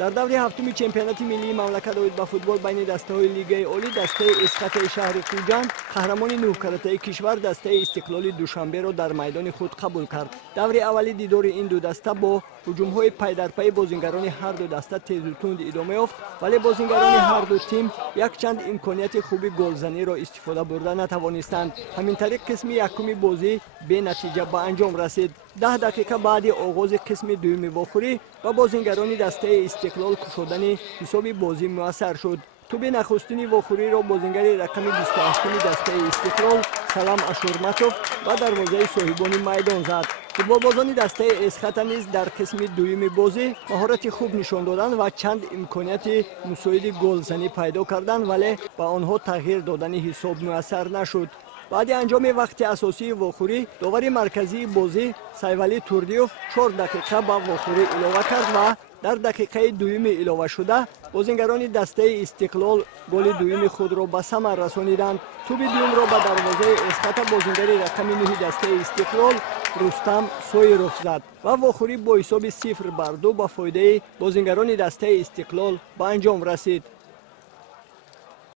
дар даври ҳафтуми чемпионати миллии мамлакат оид ба футбол байни дастаҳои лигаи олӣ дастаи эсхати шаҳри Хуҷанд қаҳрамони нӯҳкаратаи кишвар дастаи Истиқлоли Душанберо дар майдони худ қабул кард. даври аввали дидори ин ду даста бо ҳуҷумҳои пайдарпайи бозингарони ҳарду даста тезу тунд идома ёфт, вале бозингарони ҳарду тим якчанд имконияти хуби голзаниро истифода бурда натавонистанд. ҳамин тариқ қисми якуми бозӣ бенатиҷа ба анҷом расид. 10 дақиқа баъди оғози қисми дуюми вохӯрӣ ба бозингарони дастаи Истиқлол кушодани ҳисоби бозӣ муассар шуд. туби нахустини вохӯриро бозингари рақами 28-уми дастаи Истиқлол Салам Ашурматов ба дарвозаи соҳибони майдон зад. футболбозони дастаи Эсхата низ дар қисми дуюми бозӣ маҳорати хуб нишон доданд ва чанд имконияти мусоиди голзанӣ пайдо карданд, вале ба онҳо тағйир додани ҳисоб муяссар нашуд. баъди анҷоми вақти асосии вохӯрӣ довари марказии бозӣ Сайвали Турдиёв 4 дақиқа ба вохӯрӣ илова кард ва дар дақиқаи дуюми иловашуда бозингарони дастаи Истиқлол голи дуюми худро ба самар расониданд. туби дуюмро ба дарвозаи Эсхата бозингари рақами 9 дастаи Истиқлол Рустам Соиров зад ва вохӯрӣ бо ҳисоби 0-2 ба фоидаи бозингарони дастаи Истиқлол ба анҷом расид.